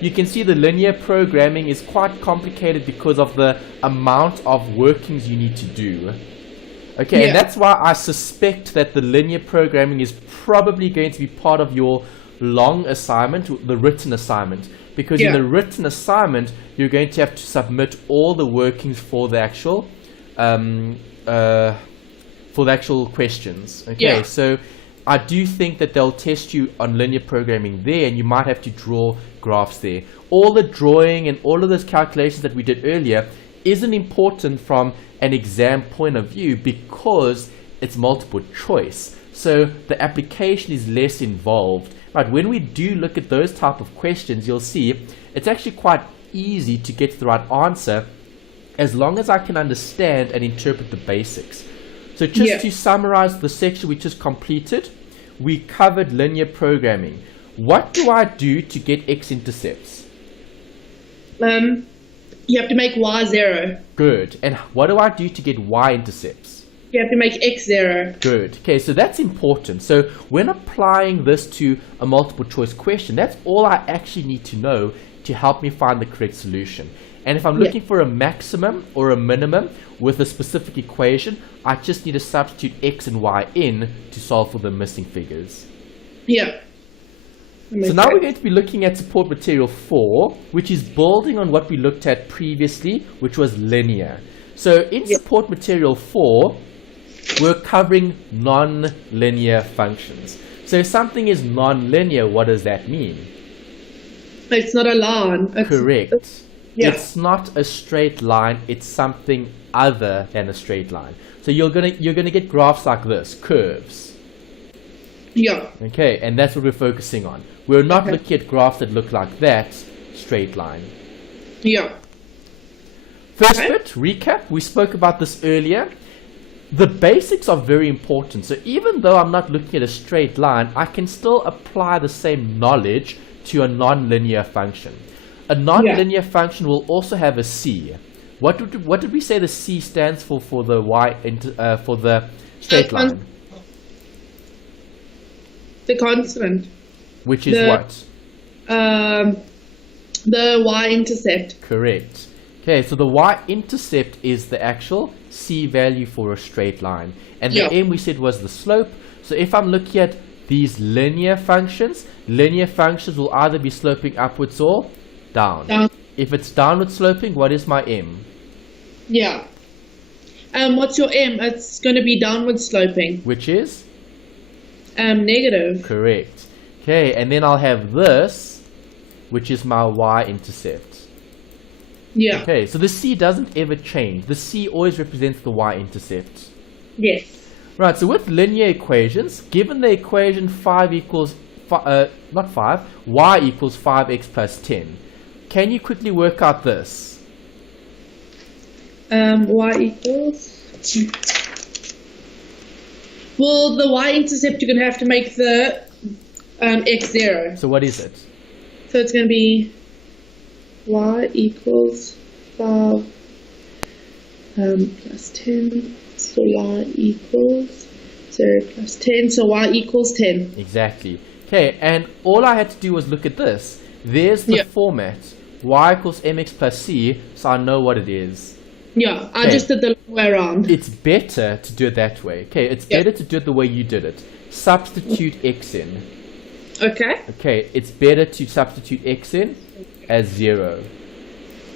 you can see the linear programming is quite complicated because of the amount of workings you need to do. Okay, Yeah. and that's why I suspect that the linear programming is probably going to be part of your long assignment, the written assignment. Because in Yeah. the written assignment, you're going to have to submit all the workings for the actual questions. Okay, Yeah. so I do think that they'll test you on linear programming there, and you might have to draw graphs there. All the drawing and all of those calculations that we did earlier isn't important from an exam point of view because it's multiple choice. So the application is less involved. But when we do look at those type of questions, you'll see it's actually quite easy to get to the right answer as long as I can understand and interpret the basics. So just to summarize the section we just completed, we covered linear programming. What do I do to get x-intercepts? You have to make y 0. Good. And what do I do to get y-intercepts? You have to make x 0. Good. Okay, so that's important. So when applying this to a multiple choice question, that's all I actually need to know to help me find the correct solution. And if I'm looking for a maximum or a minimum with a specific equation, I just need to substitute x and y in to solve for the missing figures. Yeah. So now we're going to be looking at support material 4, which is building on what we looked at previously, which was linear. So in support material 4, we're covering non-linear functions. So if something is non-linear, what does that mean? It's not a line. Correct. Yeah. It's not a straight line, it's something other than a straight line. So you're gonna get graphs like this, curves. Yeah. Okay, and that's what we're focusing on. We're not looking at graphs that look like that, straight line. Yeah. First bit, recap. We spoke about this earlier. The basics are very important. So even though I'm not looking at a straight line, I can still apply the same knowledge to a non-linear function. A non-linear function will also have a c. What did we say the c stands for the for the straight line? The constant. Which is what? The y-intercept. Correct. Okay, so the y-intercept is the actual c value for a straight line. And the m we said was the slope. So if I'm looking at these linear functions will either be sloping upwards or down. If it's downward sloping, what is my m? Yeah. What's your m? It's going to be downward sloping. Which is? Negative. Correct. Okay, and then I'll have this, which is my y-intercept. Yeah. Okay, so the c doesn't ever change. The c always represents the y-intercept. Yes. Right, so with linear equations, given the equation y equals 5x plus 10, can you quickly work out this? Y equals... Well, the y-intercept, you're going to have to make the x 0. So what is it? So it's going to be y equals 5 plus 10. So y equals 0 plus 10. So y equals 10. Exactly. Okay, and all I had to do was look at this. There's the format. Y equals mx plus c, so I know what it is. Yeah, I just did the long way around. It's better to do it that way. Okay, it's better to do it the way you did it. Substitute x in. Okay. Okay, it's better to substitute x in as 0.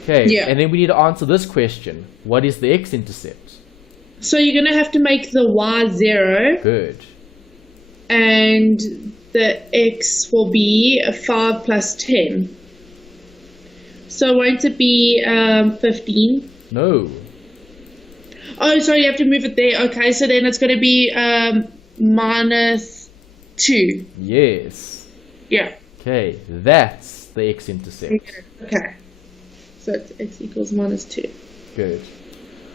Okay, and then we need to answer this question. What is the x-intercept? So you're going to have to make the y 0. Good. And the x will be 5 plus 10. So won't it be 15? No. Oh, sorry, you have to move it there. Okay, so then it's going to be minus 2. Yes. Yeah. Okay, that's the x-intercept. Okay. So it's x equals minus 2. Good.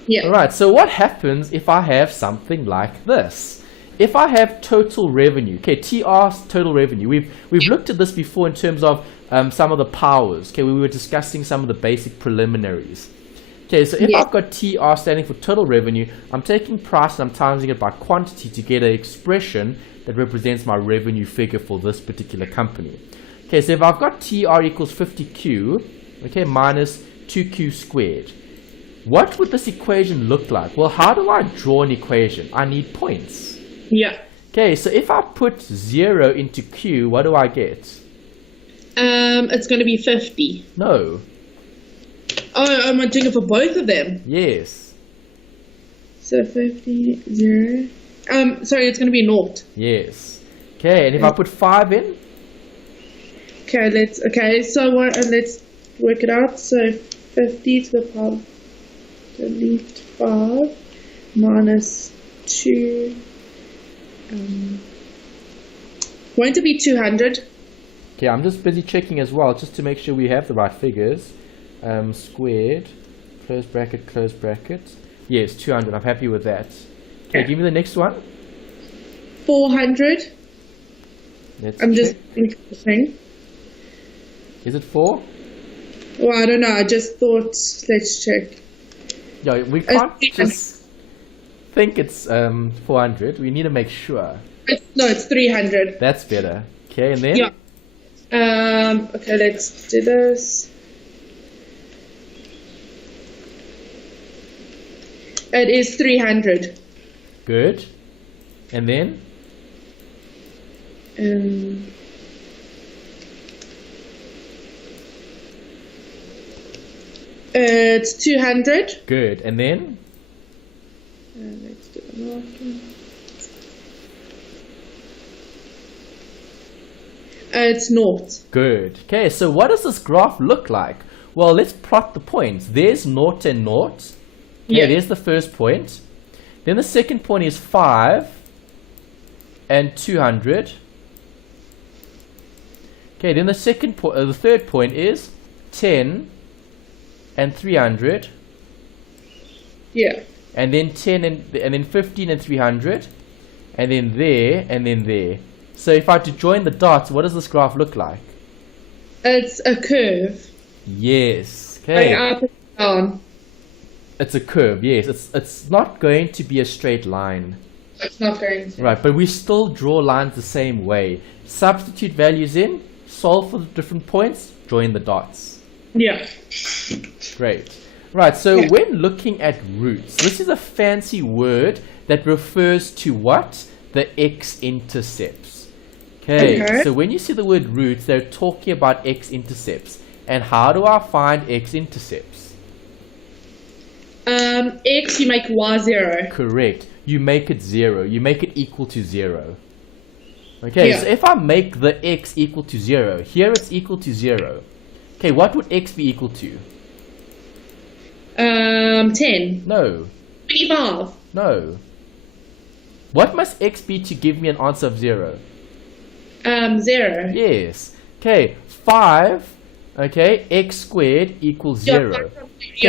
Yeah. Alright, so what happens if I have something like this? If I have total revenue, okay, TR's total revenue, we've looked at this before in terms of some of the powers, okay, we were discussing some of the basic preliminaries. Okay, so if I've got TR standing for total revenue, I'm taking price and I'm timesing it by quantity to get an expression that represents my revenue figure for this particular company. Okay, so if I've got TR equals 50Q, okay, minus 2Q squared, what would this equation look like? Well, how do I draw an equation? I need points. Yeah. Okay, so if I put 0 into Q, what do I get? It's going to be 50. No. Oh, am I doing it for both of them? Yes. So 50, 0. Sorry, it's going to be 0. Yes. Okay, and if I put 5 in? Okay, so let's work it out. So 50 to the power, delete 5, minus 2. Won't it be 200? Okay, I'm just busy checking as well, just to make sure we have the right figures. Squared, close bracket, close bracket. Yes, 200. I'm happy with that. Okay, give me the next one. 400. Let's I'm check. just thinking. Is it 4? Well, I don't know. I just thought, let's check. Yeah, we can't just think it's 400. We need to make sure. No, it's 300. That's better. Okay, and then? Yeah. Okay, let's do this. It is 300. Good. And then? It's 200. Good. And then? Let's do the last one. It's 0. Good. Okay, so what does this graph look like? Well, let's plot the points. There's 0 and 0. Okay, Yeah. there's the first point. Then the second point is 5 and 200. Okay, then the third point is 10 and 300. Yeah. And then 10 and then 15 and 300. And then there and then there. So if I had to join the dots, what does this graph look like? It's a curve. Yes. Okay. Going up and down. It's a curve, yes. It's not going to be a straight line. It's not going to. Right, but we still draw lines the same way. Substitute values in, solve for the different points, join the dots. Yeah. Great. Right, so Yeah. when looking at roots, this is a fancy word that refers to what? The x-intercepts. Okay, so when you see the word roots, they're talking about x-intercepts. And how do I find x-intercepts? X, you make y 0. Correct. You make it 0. You make it equal to 0. Okay, Yeah. so if I make the x equal to 0, here it's equal to 0. Okay, what would x be equal to? 10. No. 25. No. What must x be to give me an answer of 0? 0. Yes. Okay, 5, okay, x squared equals 0. Yeah.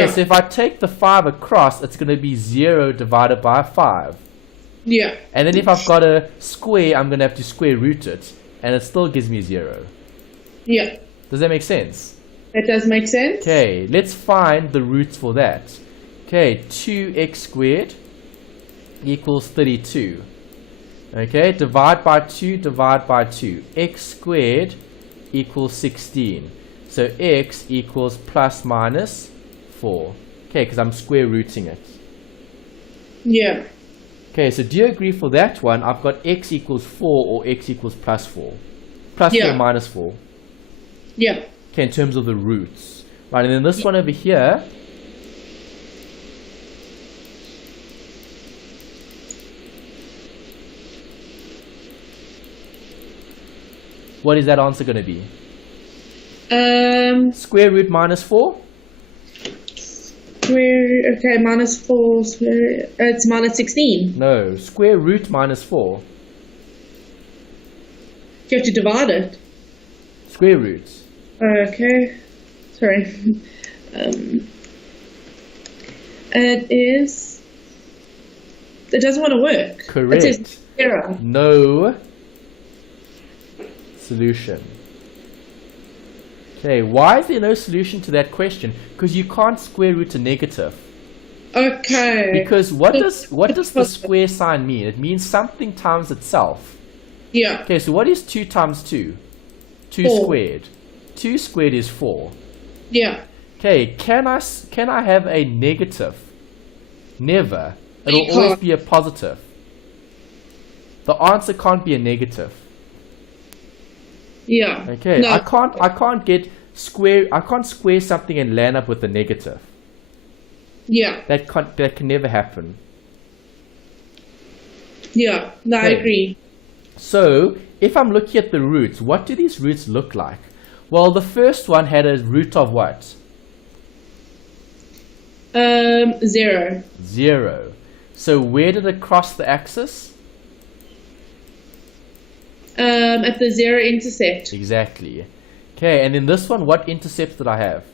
Okay, so if I take the 5 across, it's going to be 0 divided by 5. Yeah. And then if I've got a square, I'm going to have to square root it. And it still gives me 0. Yeah. Does that make sense? That does make sense. Okay, let's find the roots for that. Okay, 2x squared equals 32. Okay, divide by 2, divide by 2. X squared equals 16. So x equals plus minus 4. Okay, because I'm square rooting it. Yeah. Okay, so do you agree for that one? I've got x equals 4 or x equals plus 4. Plus Yeah. 4 minus 4. Yeah. Okay, in terms of the roots. Right, and then this one over here. What is that answer going to be? Square root minus 4? Okay, minus 4, it's minus 16. No, square root minus 4. You have to divide it. Square roots. Okay. Sorry. It doesn't want to work. Correct. It says 0. No solution. Okay, why is there no solution to that question? Because you can't square root a negative. Okay. Because what does the square sign mean? It means something times itself. Yeah. Okay, so what is 2 times 2? 2 4. squared. 2 squared is 4. Yeah. Okay, can I have a negative? Never. It You will always can't. be a positive. The answer can't be a negative. Yeah. Okay, No. I can't square something and land up with a negative. Yeah. That can never happen. Yeah. No, I Okay. agree. So, if I'm looking at the roots, what do these roots look like? Well, the first one had a root of what? 0. 0. So where did it cross the axis? At the 0 intercept. Exactly. Okay, and in this one, what intercept did I have?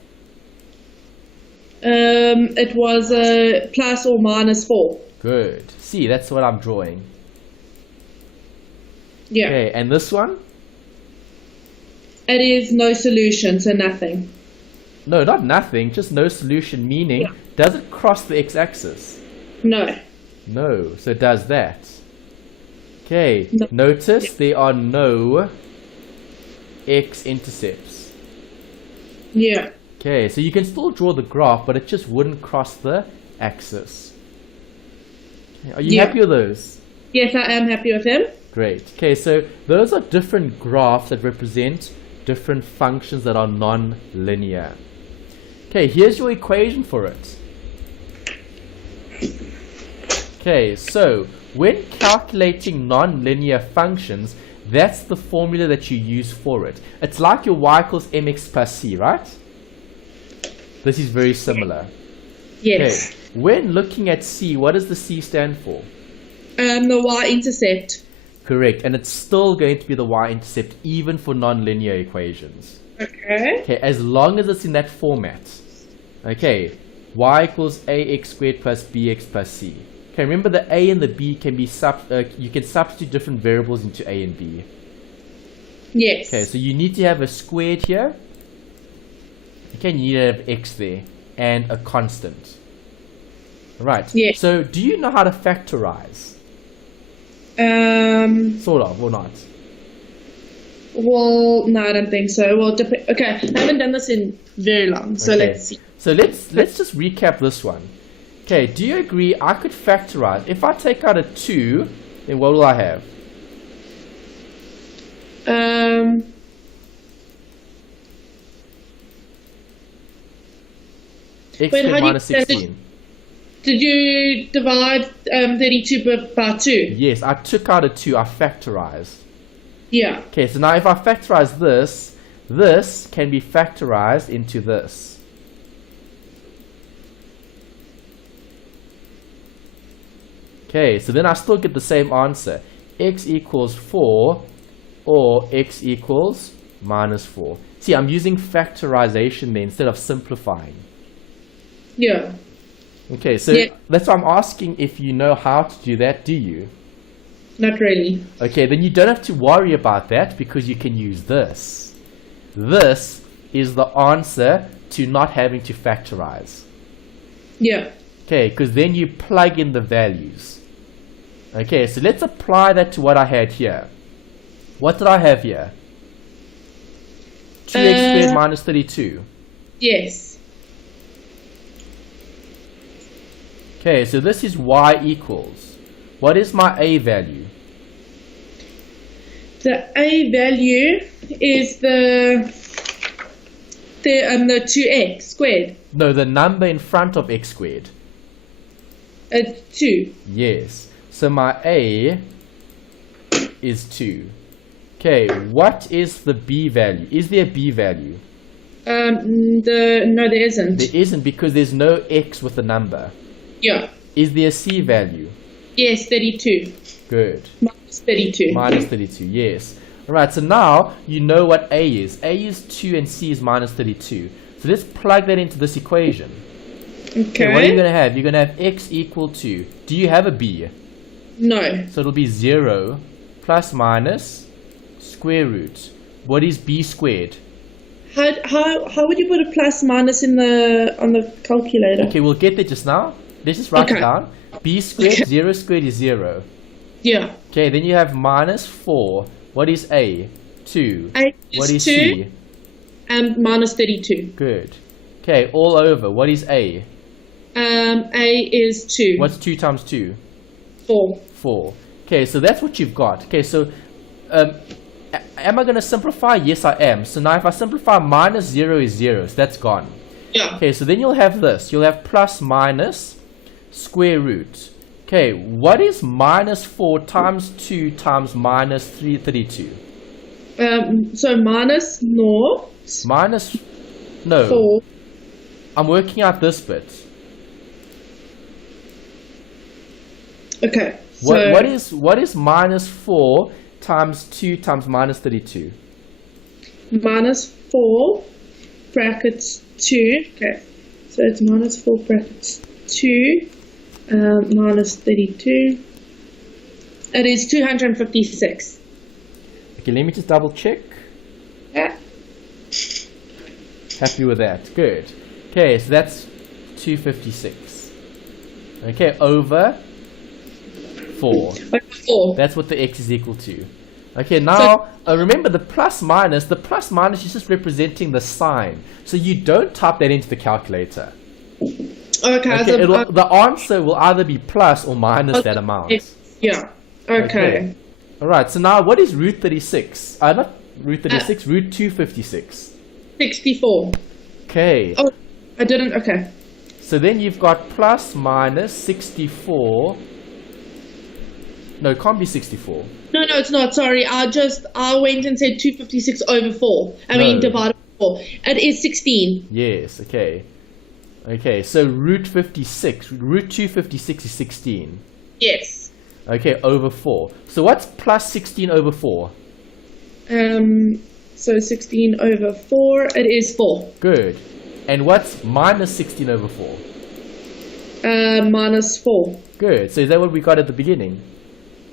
It was a plus or minus 4. Good. See, that's what I'm drawing. Yeah. Okay, and this one? It is no solution, so nothing. No, not nothing, just no solution, meaning, Yeah. does it cross the x-axis? No. No, so it does that. Okay, No. notice there are no x-intercepts. Yeah. Okay, so you can still draw the graph, but it just wouldn't cross the axis. Okay, are you Yeah. happy with those? Yes, I am happy with him. Great. Okay, so those are different graphs that represent different functions that are non-linear. Okay, here's your equation for it. Okay, so when calculating non-linear functions, that's the formula that you use for it. It's like your y equals mx plus c, right? This is very similar. Yes. Okay, when looking at c, what does the c stand for? The y-intercept. Correct, and it's still going to be the y-intercept even for non-linear equations. Okay. Okay, as long as it's in that format. Okay, y equals ax squared plus bx plus c. Okay, remember the a and the b can be you can substitute different variables into a and b. Yes. Okay, so you need to have a squared here. Okay, you need to have x there and a constant. Right. Yes. So do you know how to factorize? Sort of, or not? Well, no, I don't think so. Well, okay, I haven't done this in very long, so Okay. let's see. So let's just recap this one. Okay, do you agree I could factorize? If I take out a 2, then what will I have? X Wait, how squared do you minus say this? 16. Did you divide 32 by 2? Yes, I took out a 2, I factorized. Yeah. Okay, so now if I factorize this, this can be factorized into this. Okay, so then I still get the same answer. X equals 4 or x equals minus 4. See, I'm using factorization there instead of simplifying. Yeah. Okay, so Yeah. that's why I'm asking if you know how to do that, do you? Not really. Okay, then you don't have to worry about that because you can use this. This is the answer to not having to factorize. Yeah. Okay, because then you plug in the values. Okay, so let's apply that to what I had here. What did I have here? 2x squared minus 32. Yes. Okay, so this is y equals. What is my a value? The a value is the 2x squared. No, the number in front of x squared. 2. Yes. So my a is 2. Okay, what is the b value? Is there a b value? No, there isn't. There isn't because there's no x with a number. Yeah. Is there a c value? Yes, 32. Good. Minus 32. Minus 32, yes. Alright, so now you know what a is. A is 2 and c is minus 32. So let's plug that into this equation. Okay. What are you going to have? You're going to have x equal to, do you have a b? No. So it'll be 0 plus minus square root. What is b squared? How would you put a plus minus on the calculator? Okay, we'll get there just now. Let's just write it Okay. down. B squared, Okay. 0 squared is 0. Yeah. Okay, then you have minus 4. What is a? 2. 8 What is is 2. C? And minus 32. Good. Okay, all over. What is A? A is 2. What's 2 times 2? 4. 4. Okay, so that's what you've got. Okay, so am I going to simplify? Yes, I am. So now if I simplify, minus 0 is 0, so that's gone. Yeah. Okay, so then you'll have this. You'll have plus minus square root. Okay, what is minus 4 times 2 times minus 332? So minus 0. Minus, no, 4. I'm working out this bit. Okay. So What is minus 4 times 2 times minus 32? minus 4 brackets 2. Okay. So it's minus 4 brackets 2 minus 32. It is 256. Okay, let me just double check. Yeah. Happy with that. Good. Okay, so that's 256. Okay, over 4. Over 4. That's what the x is equal to. Okay, now remember the plus minus is just representing the sign. So you don't type that into the calculator. Okay. So the answer will either be plus or minus that amount. Yeah. Okay. Alright, so now what is root 36? Not root 36, root 256. 64. Okay. Oh, I didn't. Okay. So then you've got plus minus 64. No, it can't be 64. No, it's not. Sorry. I went and said 256 over 4. I mean, divided by 4. It is 16. Yes, okay. Okay, so root 256 is 16. Yes. Okay, over 4. So what's plus 16 over 4? So 16 over 4, it is 4. Good. And what's minus 16 over 4? Minus 4. Good. So is that what we got at the beginning?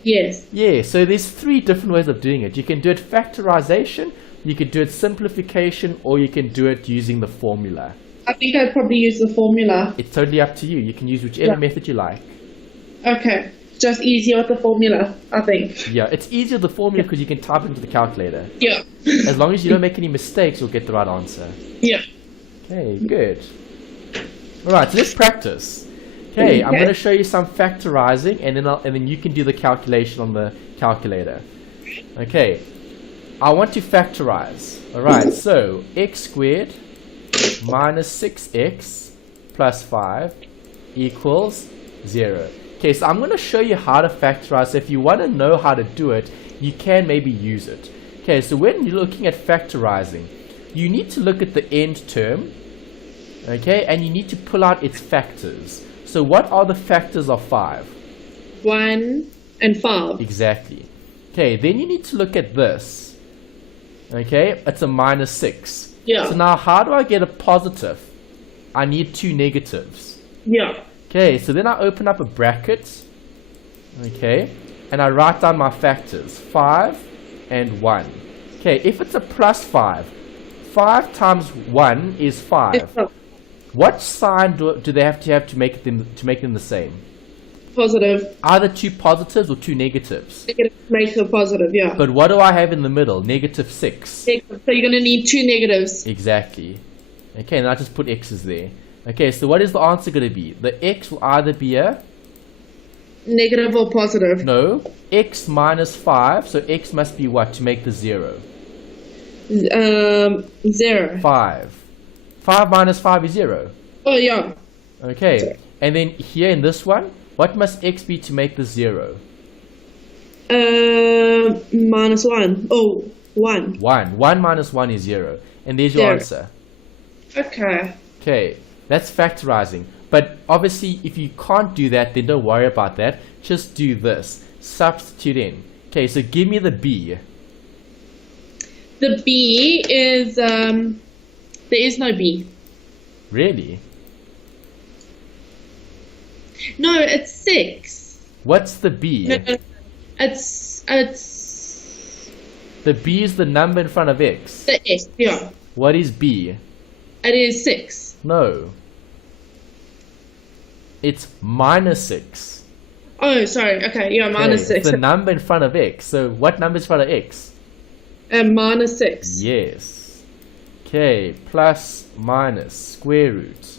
Yes. Yeah, so there's 3 different ways of doing it. You can do it factorization, you can do it simplification, or you can do it using the formula. I think I'd probably use the formula. It's totally up to you. You can use whichever method you like. Okay. Just easier with the formula, I think. Yeah, it's easier with the formula because you can type it into the calculator. Yeah. As long as you don't make any mistakes, you'll get the right answer. Yeah. Okay, good. Alright, so let's practice. Okay, I'm going to show you some factorizing and then you can do the calculation on the calculator. Okay, I want to factorize. Alright, so x squared minus 6x plus 5 equals 0. Okay, so I'm going to show you how to factorize. So if you want to know how to do it, you can maybe use it. Okay, so when you're looking at factorizing, you need to look at the end term, okay, and you need to pull out its factors. So what are the factors of 5? 1 and 5. Exactly. Okay, then you need to look at this. Okay, it's a minus 6. Yeah. So now how do I get a positive? I need 2 negatives. Yeah. Okay, so then I open up a bracket, okay, and I write down my factors, 5 and 1. Okay, if it's a plus 5, 5 times 1 is 5. What sign do they have to make them the same? Positive. Either 2 positives or 2 negatives. Negative makes a positive, yeah. But what do I have in the middle? Negative 6. So you're going to need 2 negatives. Exactly. Okay, and I just put x's there. Okay, so what is the answer going to be? The x will either be a... Negative or positive? No, x minus 5, so x must be what to make the 0? 0. 5. 5 minus 5 is 0. Oh, yeah. Okay, and then here in this one, what must x be to make the 0? Minus 1. Oh, 1. 1. 1 minus 1 is 0. And there's your answer. Okay. Okay, that's factorizing. But obviously, if you can't do that, then don't worry about that. Just do this. Substitute in. Okay, so give me the b. The b is, there is no b. Really? No, it's 6. What's the b? No, it's The b is the number in front of x. the s, yeah. What is b? It is 6. No. It's minus 6. Oh, sorry. Okay, yeah, minus Okay, 6. it's the number in front of x. So what number is in front of x? Minus 6. Yes. Okay, plus minus square root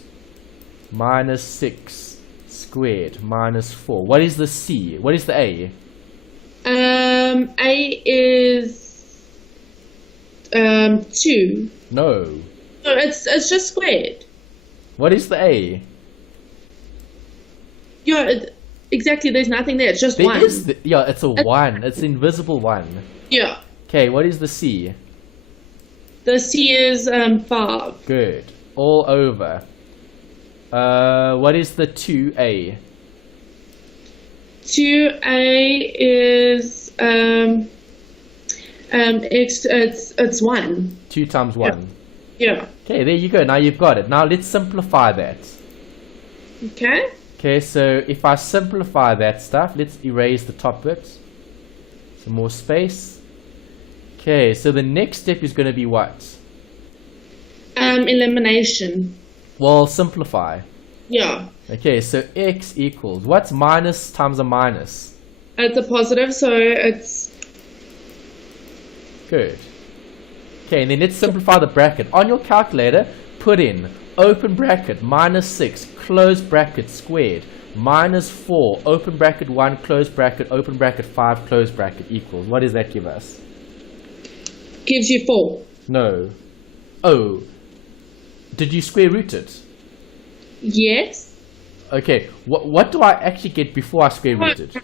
minus 6 squared minus 4. What is the C? What is the A? A is 2. No. No, it's just squared. What is the A? Yeah, exactly. There's nothing there. It's just There 1. is yeah, it's a 1. It's an invisible 1. Yeah. Okay, what is the C? The C is 5. Good. All over. What is the 2A? 2A is it's 1. 2 times 1. Yeah. Okay, there you go. Now you've got it. Now let's simplify that. Okay. Okay, so if I simplify that stuff, let's erase the top bit. Some more space. Okay, so the next step is going to be what? Elimination. Well, simplify. Yeah. Okay, so x equals, what's minus times a minus? It's a positive, so it's Good. Okay, and then let's simplify the bracket. On your calculator, put in open bracket minus 6 close bracket squared minus 4 open bracket 1 close bracket open bracket 5 close bracket equals. What does that give us? gives you 4. No. Oh. Did you square root it? Yes. Okay, what do I actually get before I square root it?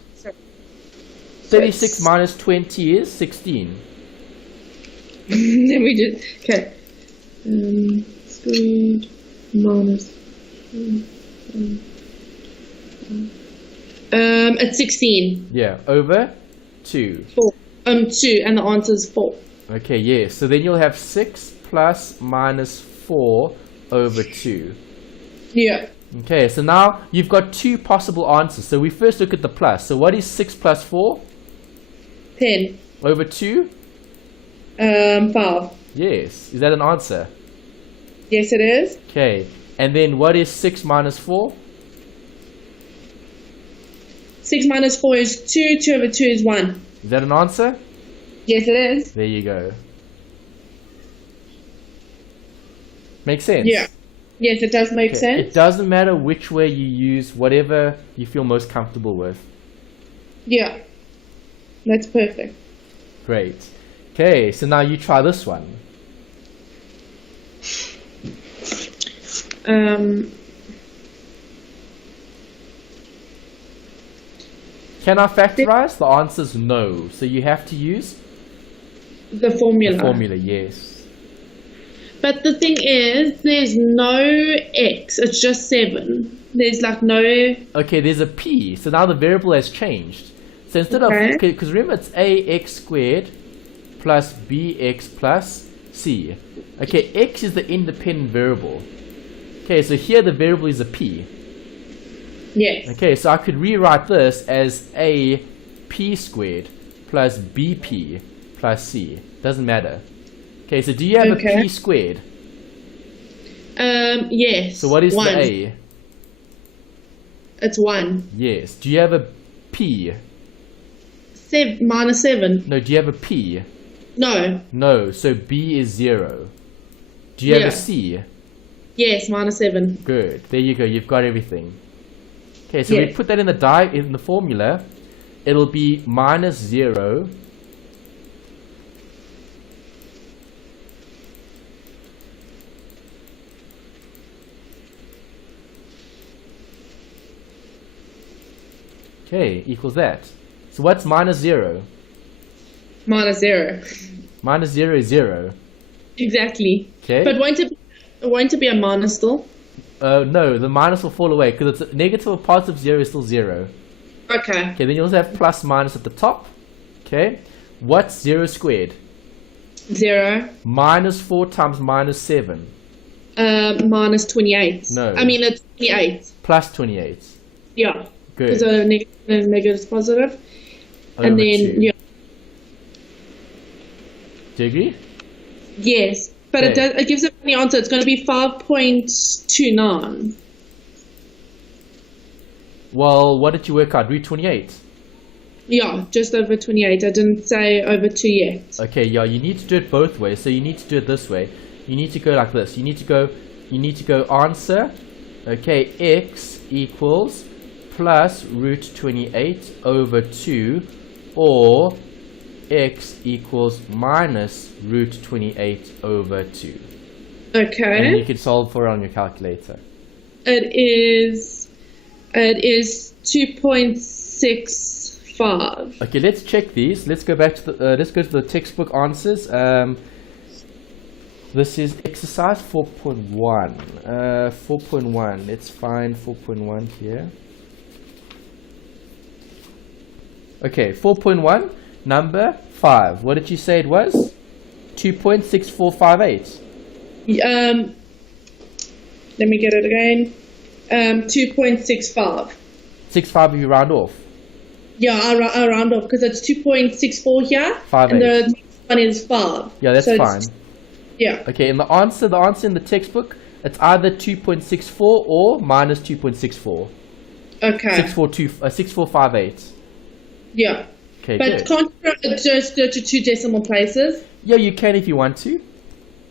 36 minus 20 is 16. Then we did. Okay. Squared minus. It's 16. Yeah, over 2. 4. 2, and the answer is 4. Okay, yeah. So then you'll have 6 plus minus 4 over 2. Yeah. Okay, so now you've got 2 possible answers. So we first look at the plus. So what is 6 plus 4? 10. Over 2? 5. Yes. Is that an answer? Yes, it is. Okay. And then what is 6 minus 4? 6 minus 4 is 2. 2 over 2 is 1. Is that an answer? Yes, it is. There you go. Makes sense? Yeah. Yes, it does make Okay. sense. It doesn't matter which way you use, whatever you feel most comfortable with. Yeah. That's perfect. Great. Okay, so now you try this one. Can I factorize? The answer is no. So you have to use The formula. the formula, yes. But the thing is, there's no x. It's just 7. There's like no... Okay, there's a p. So now the variable has changed. So instead Okay. of, because remember it's ax squared plus bx plus c. Okay, x is the independent variable. Okay, so here the variable is a p. Yes. Okay, so I could rewrite this as a p squared plus bp plus c. Doesn't matter. Okay, so do you have Okay. a p squared? Yes. So what is 1. the a? It's 1. Yes. Do you have a p? Minus 7. No, do you have a p? No. No, so b is 0. Do you have Yeah. a c? Yes, minus 7. Good. There you go. You've got everything. Okay, so we Yes. put that in the formula. It'll be minus 0 okay, equals that. So what's minus 0? Minus 0. Minus 0 is 0. Exactly. Okay. But won't it be a minus still? No, the minus will fall away because it's negative or positive 0 is still 0. Okay. Okay, then you also have plus minus at the top. Okay. What's 0 squared? 0. Minus 4 times minus 7. Minus 28. No. I mean, it's 28. Plus 28. Yeah. Good. Because a negative is positive. Over And then, 2. yeah. Do you agree? Yes. But Okay. it gives a funny answer. It's going to be 5.29. Well, what did you work out? Root 28. Yeah, just over 28. I didn't say over 2 yet. Okay, yeah, you need to do it both ways. So you need to do it this way. You need to go like this. You need to go answer. Okay, x equals plus root 28 over 2, or x equals minus root 28 over 2. Okay. And you can solve for it on your calculator. It is 2.65. Okay, let's check these. Let's go back to the textbook answers. This is exercise 4.1. 4.1. Let's find 4.1 here. Okay, 4.1, number 5. What did you say it was? 2.6458. Let me get it again. 2.65. 65 if you round off. Yeah, I round off because it's 2.64 here. 5, and 8. the next one is 5. Yeah, that's so fine. Yeah. Okay, and the answer in the textbook, it's either 2.64 or minus 2.64. Okay. 6458. Yeah. Okay, but good. can't you just go to 2 decimal places? Yeah, you can if you want to.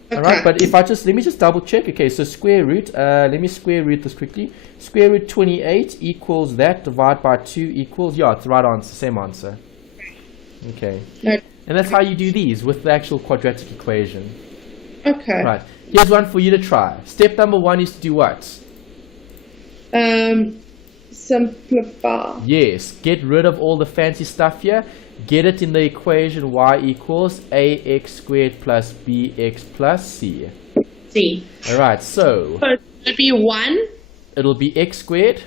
Okay. Alright, but if let me just double check. Okay, so square root, let me square root this quickly. Square root 28 equals that, divide by 2 equals, yeah, it's the right answer, same answer. Okay. Okay. And that's how you do these with the actual quadratic equation. Okay. Right, here's one for you to try. Step number 1 is to do what? Simplify. Yes, get rid of all the fancy stuff here. Get it in the equation y equals ax squared plus bx plus c. C. Alright, so it'll be 1, it'll be x squared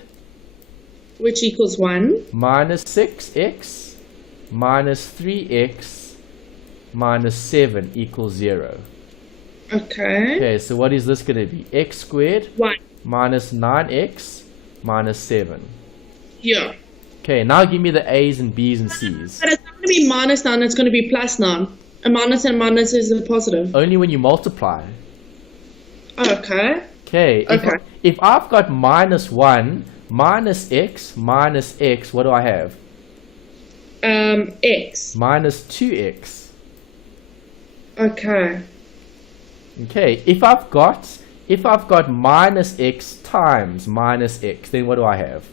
which equals 1. minus 6x minus 3x minus 7 equals 0. Okay. Okay, so what is this going to be? X squared 1. minus 9x minus 7. Yeah. Okay, now give me the a's and b's and c's. But it's not going to be minus 9, it's going to be plus 9. A minus and minus is a positive. Only when you multiply. Okay. Okay, if I've got minus 1 minus x, what do I have? X. Minus 2x. Okay. Okay, if I've got minus x times minus x, then what do I have?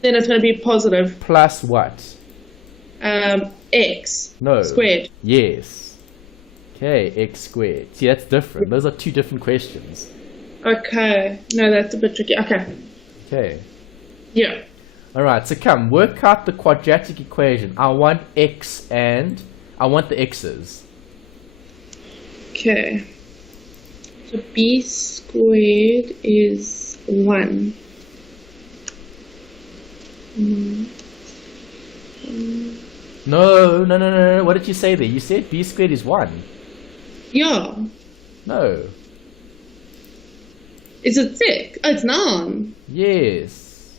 Then it's going to be positive. Plus what? X. No. Squared. Yes. Okay, x squared. See, that's different. Those are two different questions. Okay. No, that's a bit tricky. Okay. Okay. Yeah. Alright, so come, work out the quadratic equation. I want x and I want the x's. Okay. So b squared is 1. No. What did you say there? You said b squared is 1. Yeah. No. Is it 6? Oh, it's 9. Yes.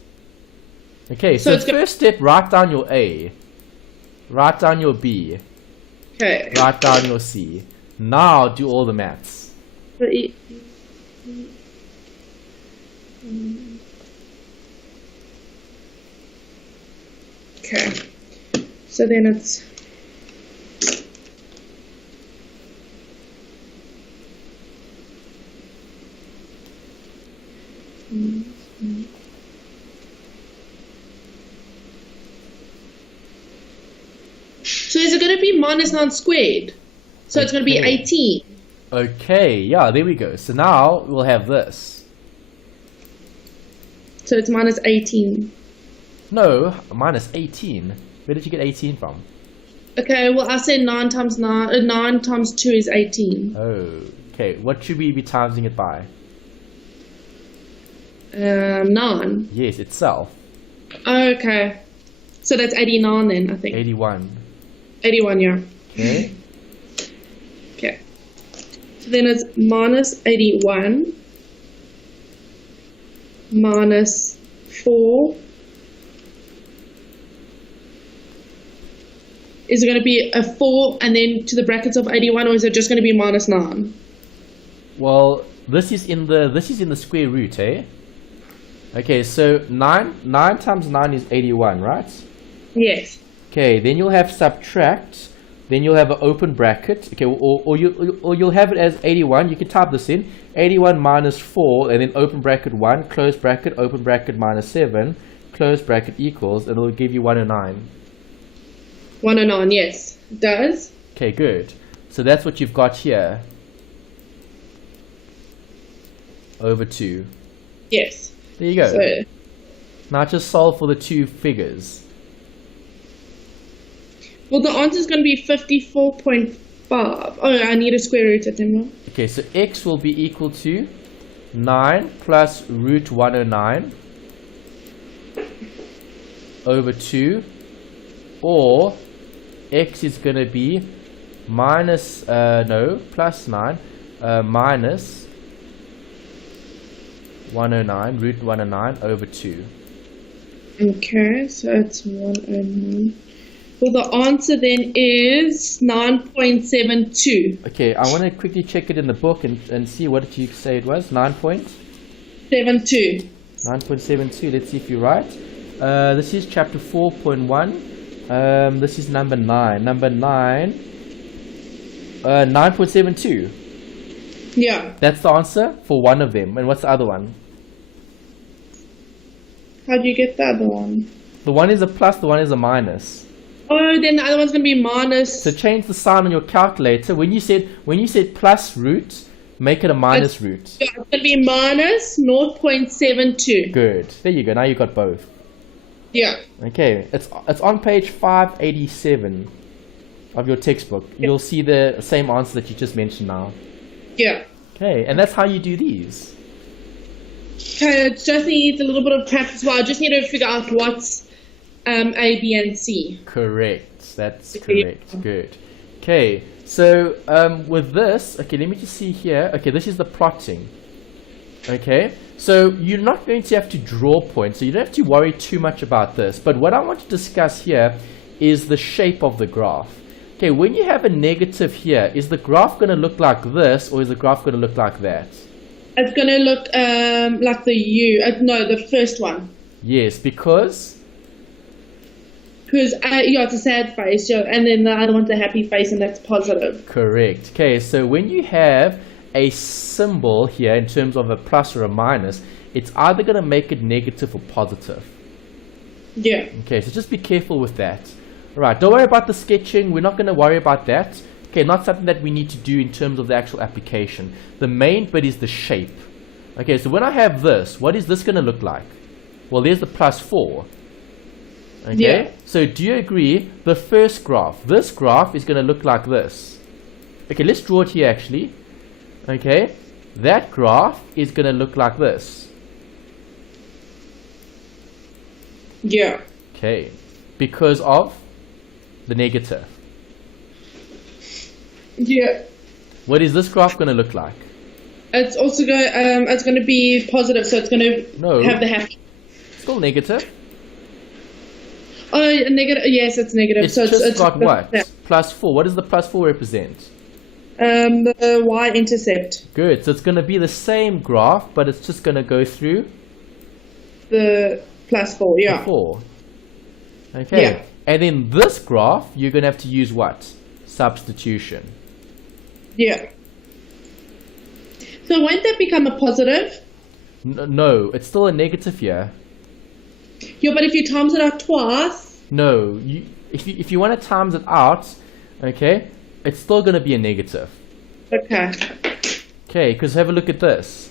Okay, so it's first step, write down your A. Write down your B. Okay. Write down your C. Now do all the maths. Okay. So then it's So is it going to be minus 9 squared? So it's going to be 18. Okay, yeah, there we go. So now we'll have this. So it's minus 18. No, minus 18. Where did you get 18 from? Okay, well I said 9 times 9 times 2 is 18. Oh, okay. What should we be timesing it by? 9. Yes, itself. Okay. So that's 89 then, I think. 81. 81, yeah. Okay. Okay. So then it's minus 81 minus 4. Is it going to be a 4 and then to the brackets of 81, or is it just going to be minus 9? Well, this is in the square root, eh? Okay, so 9 times 9 is 81, right? Yes. Okay, then you'll have subtract, then you'll have an open bracket, okay, or you'll have it as 81. You can type this in, 81 minus 4, and then open bracket 1, close bracket, open bracket minus 7, close bracket equals, and it'll give you 109. 109, yes, it does. Okay, good. So that's what you've got here. Over 2. Yes. There you go. So, now just solve for the two figures. well, the answer is going to be 54.5. Oh, I need to square root it, remember? Okay, so x will be equal to 9 plus root 109 over 2, or x is going to be minus, plus 9, minus 109, root 109 over 2. Okay, so it's 109. Well, the answer then is 9.72. Okay, I want to quickly check it in the book and see what did you say it was. 72. 9.72. Let's see if you're right. This is chapter 4.1. This is number 9. Number 9. 9.72. Yeah. That's the answer for one of them. And what's the other one? How do you get the other one? The one is a plus, the one is a minus. Oh, then the other one's going to be minus. So change the sign on your calculator. When you said plus root, make it a minus root. Yeah, it's going to be minus 0.72. Good. There you go. Now you got both. Yeah. Okay. It's on page 587 of your textbook. You'll see the same answer that you just mentioned now. Yeah. Okay. And that's how you do these. Okay, it just needs a little bit of practice. Well, I just need to figure out what's A, B, and C. Correct. That's correct. Good. Okay. So with this, okay, let me just see here. Okay, this is the plotting. Okay. So you're not going to have to draw points, so you don't have to worry too much about this. But what I want to discuss here is the shape of the graph. Okay, when you have a negative here, is the graph going to look like this, or is the graph going to look like that? It's going to look like the U. No, the first one. Yes, because? Because, yeah, it's a sad face, yeah, and then the other one's a happy face, and that's positive. Correct. Okay, so when you have a symbol here in terms of a plus or a minus, it's either going to make it negative or positive. Yeah. Okay, so just be careful with that. Alright, don't worry about the sketching. We're not going to worry about that. Okay, not something that we need to do in terms of the actual application. The main bit is the shape. Okay, so when I have this, what is this going to look like? Well, there's the plus 4. Okay, yeah. So do you agree the first graph, this graph is going to look like this? Okay, let's draw it here actually. Okay, that graph is going to look like this. Yeah. Okay, because of the negative. Yeah. What is this graph going to look like? It's also going. It's going to be positive, so it's going to have the happy. Still negative. Oh, negative. Yes, it's negative. It's so just got what? Yeah. Plus 4. What does the plus 4 represent? The y-intercept. Good. So it's going to be the same graph, but it's just going to go through the plus 4. Yeah. The 4. Okay. Yeah. And in this graph, you're going to have to use what? Substitution. Yeah. So won't that become a positive? No, it's still a negative here. Yeah, but if you times it out twice. No, if you want to times it out, okay, it's still going to be a negative. Okay. Okay, because have a look at this.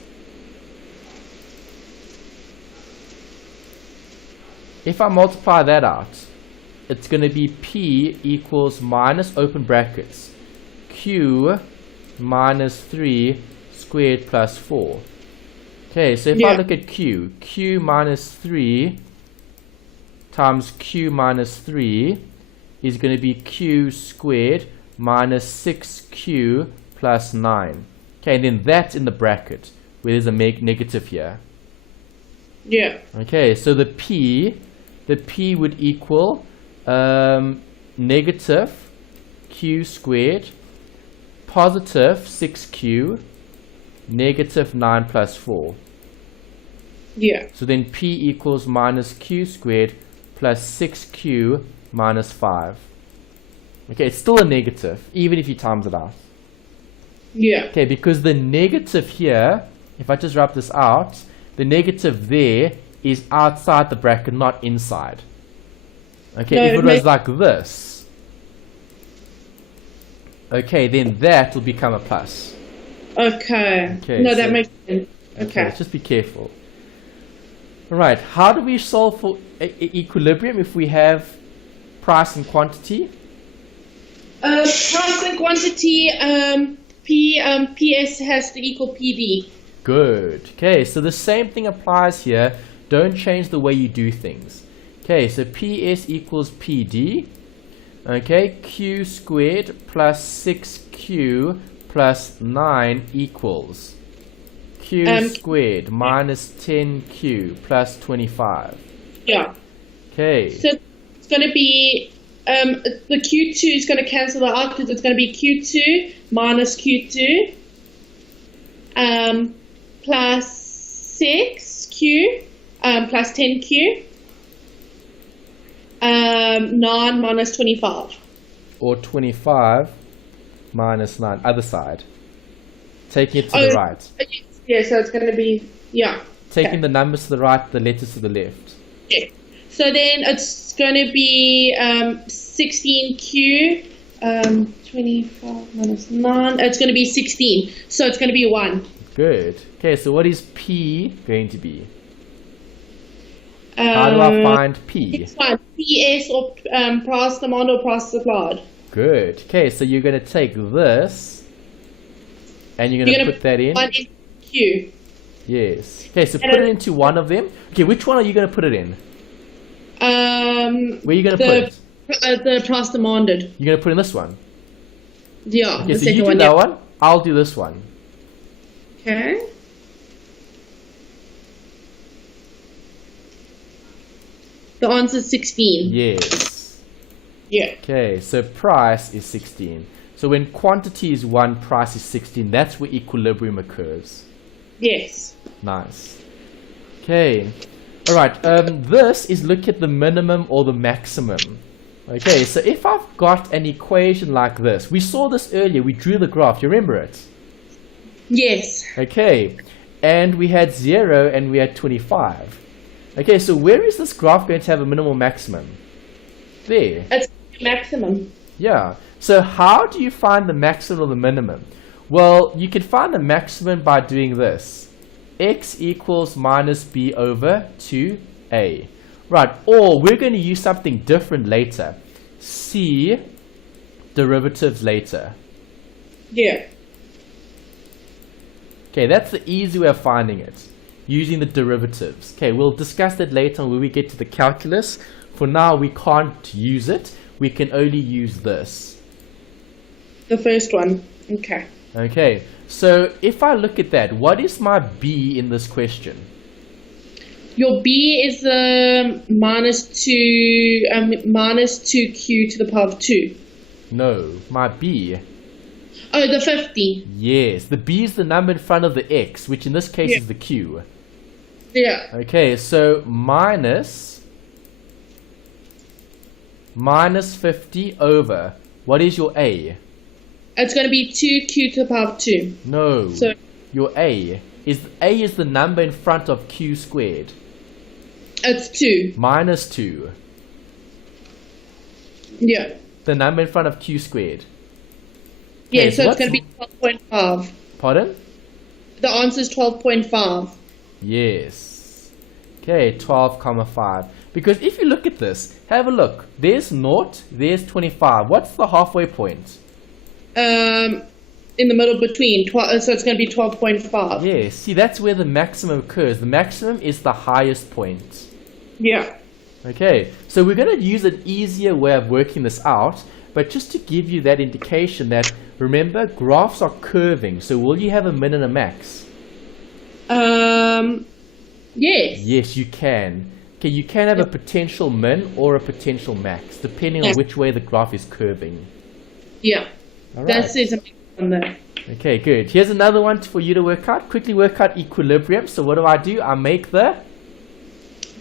If I multiply that out, it's going to be P equals minus open brackets Q minus 3 squared plus 4. Okay, so if I look at Q minus 3 times Q minus 3 is going to be Q squared minus 6Q plus 9. Okay, and then that's in the bracket where there's a negative here. Yeah. Okay, so the P would equal negative Q squared positive 6Q negative 9 plus 4. Yeah. So then P equals minus Q squared plus 6Q minus 5. Okay, it's still a negative, even if you times it out. Yeah. Okay, because the negative here, if I just rub this out, the negative there is outside the bracket, not inside. Okay, No, if it it was like this, okay, then that will become a plus. Okay. Okay, No, so- that makes sense. Okay, Okay. just be careful. Alright, how do we solve for equilibrium if we have price and quantity? Price and quantity, PS has to equal PD. Good. Okay, so the same thing applies here. Don't change the way you do things. Okay, so PS equals PD. Okay, Q squared plus 6Q plus 9 equals Q squared minus 10Q plus 25. Yeah. Okay. So it's going to be, the Q2 is going to cancel that out because it's going to be Q2 minus Q2 plus 6Q plus 10Q 9 minus 25. Or 25 minus 9, other side. Taking it to the right. Yeah, so it's going to be, yeah. Taking the numbers to the right, the letters to the left. Yeah. So then it's going to be 16Q 25 minus 9. It's going to be 16. So it's going to be 1. Good. Okay, so what is P going to be? How do I find P? It's fine. PS or price demand or price supplied. Good. Okay, so you're going to take this and you're going to put that in. 1 in Q. Yes. Okay, so put it into one of them. Okay, which one are you going to put it in? Where are you going to put it? The price demanded. You're going to put in this one. Yeah, Okay, the so second you do one. that Yeah. one. I'll do this one. Okay. The answer is 16. Yes. Yeah. Okay, so price is 16. So when quantity is 1, price is 16. That's where equilibrium occurs. Yes. Nice. Okay. All right. This is look at the minimum or the maximum. Okay. So if I've got an equation like this, we saw this earlier. We drew the graph. You remember it? Yes. Okay. And we had 0 and we had 25. Okay. So where is this graph going to have a minimum maximum? There. It's maximum. Yeah. So how do you find the maximum or the minimum? Well, you can find the maximum by doing this. X equals minus b over 2a. Right, or we're going to use something different later. C derivatives later. Yeah. Okay, that's the easy way of finding it. Using the derivatives. Okay, we'll discuss that later when we get to the calculus. For now, we can't use it. We can only use this. The first one. Okay. Okay, so if I look at that, what is my b in this question? Your B is minus 2q to the power of 2. No, my b. Oh, the 50. Yes, the b is the number in front of the x, which in this case is the q. Yeah. Okay, so minus 50 over, what is your a? It's going to be 2q to the power of 2. No, So your a is the number in front of q squared. it's 2. Minus 2, Yeah. the number in front of q squared. Yeah, Okay, so it's what's- going to be 12.5. Pardon? The answer is 12.5. Yes. Okay, 12 comma 5. Because if you look at this, have a look. There's 0, there's 25. What's the halfway point? In the middle between, so it's going to be 12.5. Yes, see, that's where the maximum occurs. The maximum is the highest point. Yeah. Okay, so we're going to use an easier way of working this out, but just to give you that indication that, remember, graphs are curving, so will you have a min and a max? Yes. Yes, you can. Okay, you can have a potential min or a potential max, depending on which way the graph is curving. Yeah. All That right. says a on there. Okay, good. Here's another one for you to work out. Quickly work out equilibrium. So what do? I make the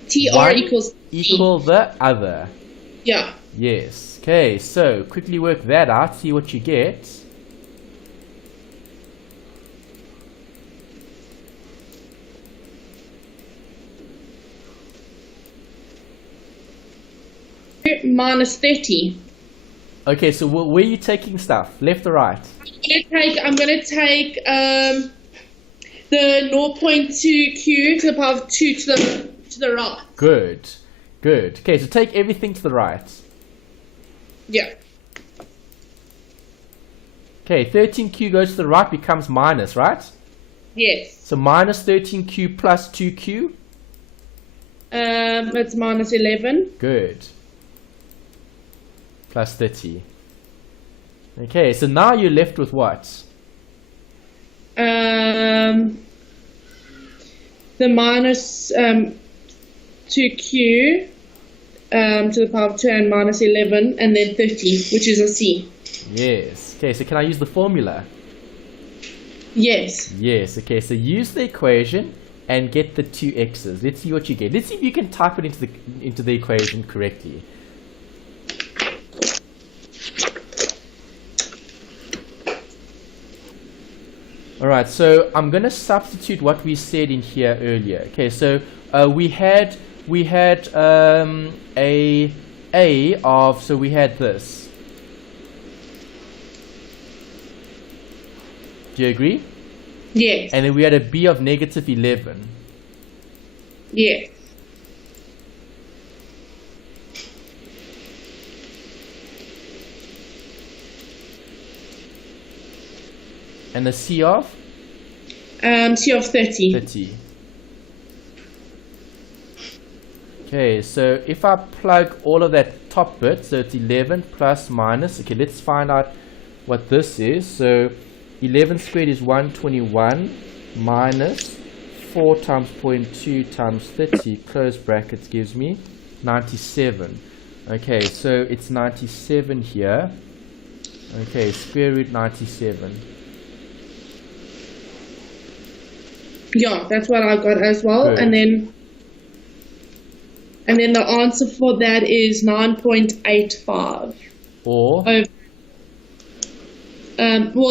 TR one equals T. equal the other. Yeah. Yes. Okay, so quickly work that out, see what you get. Minus 30. Okay, so where are you taking stuff? Left or right? I'm gonna take the 0.2q to the power of 2 to the right. Good. Good. Okay, so take everything to the right. Yeah. Okay, 13q goes to the right, becomes minus, right? Yes. So minus 13q plus 2q. It's minus 11. Good. Plus 30. Okay, so now you're left with what? The minus 2q to the power of 2 and minus 11, and then 30, which is a c. Yes. Okay, so can I use the formula? Yes. Yes. Okay, so use the equation and get the two x's. Let's see what you get. Let's see if you can type it into the equation correctly. Alright, so I'm going to substitute what we said in here earlier. Okay, so we had so we had this. Do you agree? Yes. And then we had a b of negative 11. Yes. And a c of? C of 30. 30. Okay, so if I plug all of that top bit, so it's 11 plus minus. Okay, let's find out what this is. So 11 squared is 121 minus 4 times 0.2 times 30, close brackets, gives me 97. Okay, so it's 97 here. Okay, square root 97. Yeah, that's what I got as well. Good. And then the answer for that is 9.85. Or? Well,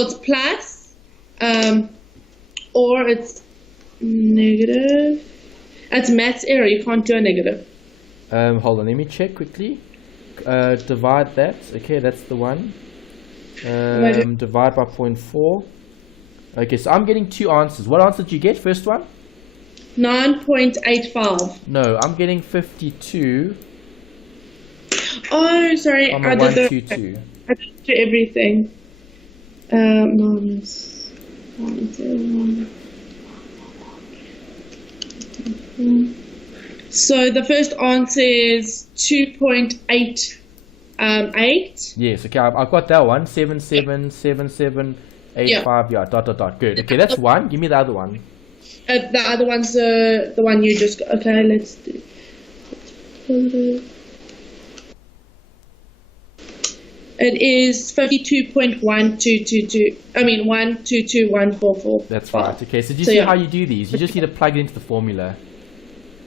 it's plus, or it's negative. That's maths error. You can't do a negative. Hold on, let me check quickly. Divide that. Okay, that's the one. Divide by 0.4. Okay, so I'm getting two answers. What answer did you get? First one? 9.85. No, I'm getting 52. Oh, sorry. I'm I a did 122. I did do everything. Minus 101. So the first answer is 2.88. Yes, okay, I've got that one. 777785. Yeah, dot dot dot. Good. Okay, that's one. Give me the other one. The other one's the one you just got. Okay, let's do. It is 52.1222. I mean 122.144. That's right. Okay, so do you see how you do these? You just need to plug it into the formula.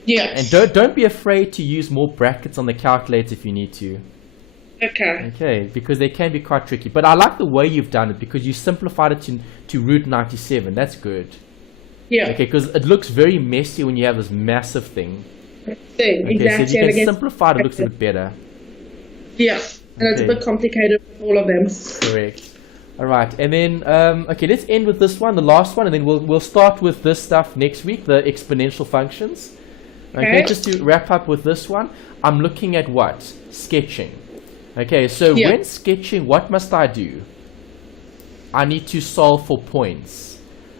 Yeah. And don't be afraid to use more brackets on the calculator if you need to. Okay. Okay, because they can be quite tricky. But I like the way you've done it because you simplified it to root 97. That's good. Yeah. Okay, because it looks very messy when you have this massive thing. Thing, Okay, exactly. so if you can simplify it, it looks a bit better. Yeah, and it's a bit complicated with all of them. Correct. All right, and then okay, let's end with this one, the last one, and then we'll start with this stuff next week, the exponential functions. Okay, just to wrap up with this one, I'm looking at what? Sketching. Okay, so when sketching, what must I do? I need to solve for points.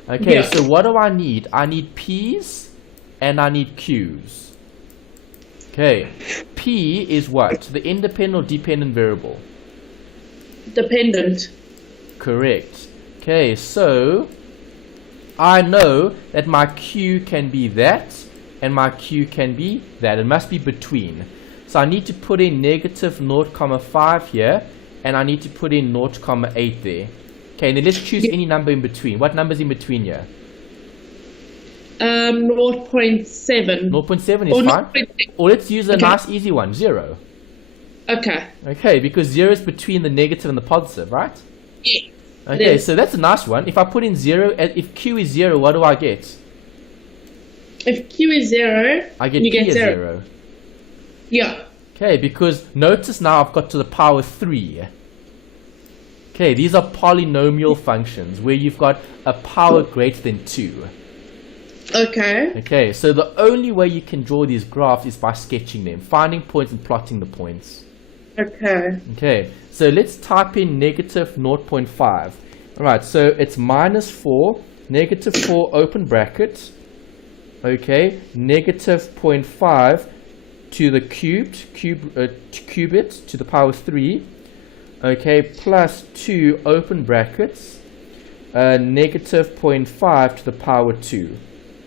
Okay, so what do I need? I need P's and I need Q's. Okay, P is what? The independent or dependent variable? Dependent. Correct. Okay, so I know that my Q can be that and my Q can be that. It must be between. So I need to put in negative 0.5 here and I need to put in 0.8 there. Okay, and then let's choose any number in between. What number's in between here? 0.7. 0.7 is fine. Or let's use a nice easy one, 0. Okay. Okay, because 0 is between the negative and the positive, right? Yeah. Okay, so that's a nice one. If I put in 0, if q is 0, what do I get? If q is 0, I get you p get as 0. 0. Yeah. Okay, because notice now I've got to the power 3. Okay, these are polynomial functions where you've got a power greater than 2. Okay. Okay, so the only way you can draw these graphs is by sketching them, finding points and plotting the points. Okay. Okay, so let's type in negative 0.5. Alright, so it's minus 4, negative 4 open bracket, okay, negative 0.5 to the cubit to the power 3, okay, plus 2 open brackets, negative 0.5 to the power 2.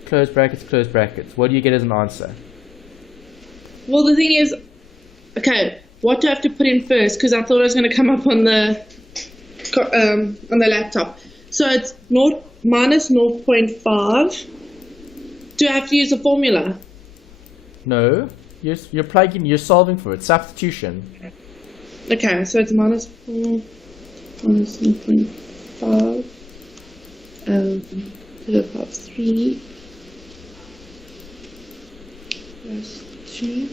Close brackets, close brackets. What do you get as an answer? Well, the thing is, okay, what do I have to put in first? Because I thought it was going to come up on the laptop. So it's minus 0.5. Do I have to use a formula? No, you're plugging, you're solving for it. Substitution. Okay, so it's minus 4, minus 0.5, to the power 3, plus 2,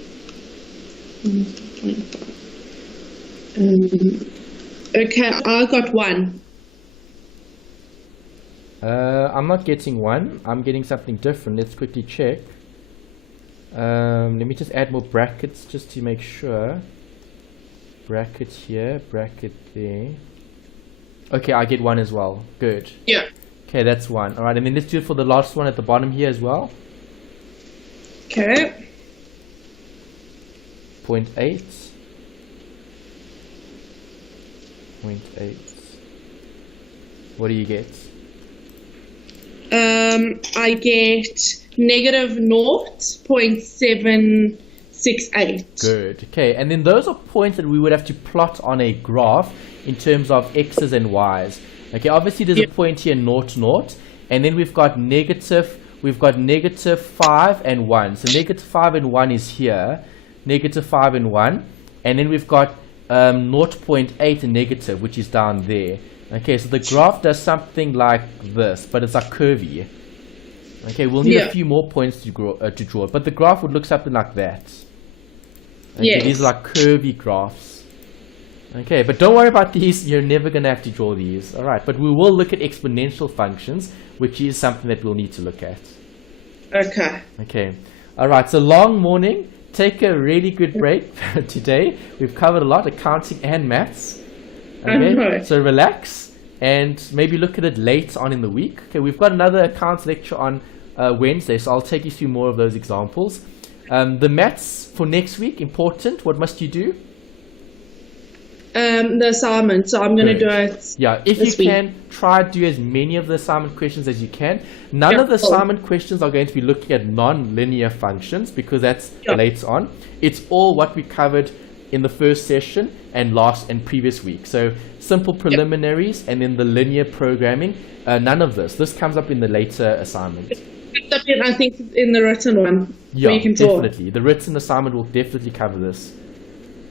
minus 0.5. Okay, I got 1. I'm not getting 1. I'm getting something different. Let's quickly check. Let me just add more brackets just to make sure. Bracket here, bracket there. Okay, I get 1 as well. Good. Yeah. Okay, that's 1. Alright, and then let's do it for the last one at the bottom here as well. Okay. 0.8. 0.8. What do you get? I get negative 0.768. Good. Okay, and then those are points that we would have to plot on a graph in terms of x's and y's. Okay, obviously there's a point here, 0, 0, and then we've got negative 5 and 1. So negative 5 and 1 is here, negative 5 and 1, and then we've got 0.8 and negative, which is down there. Okay, so the graph does something like this, but it's like curvy. Okay, we'll need a few more points to draw it, but the graph would look something like that. Okay, yes. These are like curvy graphs. Okay, but don't worry about these. You're never going to have to draw these. All right, but we will look at exponential functions, which is something that we'll need to look at. Okay. Okay. All right, so long morning. Take a really good break today. We've covered a lot, accounting and maths. Okay, so relax and maybe look at it late on in the week. Okay, we've got another accounts lecture on Wednesday, so I'll take you through more of those examples. The maths for next week, important. What must you do? The assignment, so I'm going to do it. Yeah, if you can, try to do as many of the assignment questions as you can. None of the assignment questions are going to be looking at non-linear functions because that's later on. It's all what we covered in the first session and previous week. So simple preliminaries and then the linear programming. None of this. This comes up in the later assignment. I think in the written one. Yeah, you can definitely. The written assignment will definitely cover this.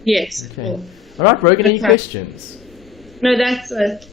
Yes. Okay. Cool. All right, Brogan, any questions? No, that's it.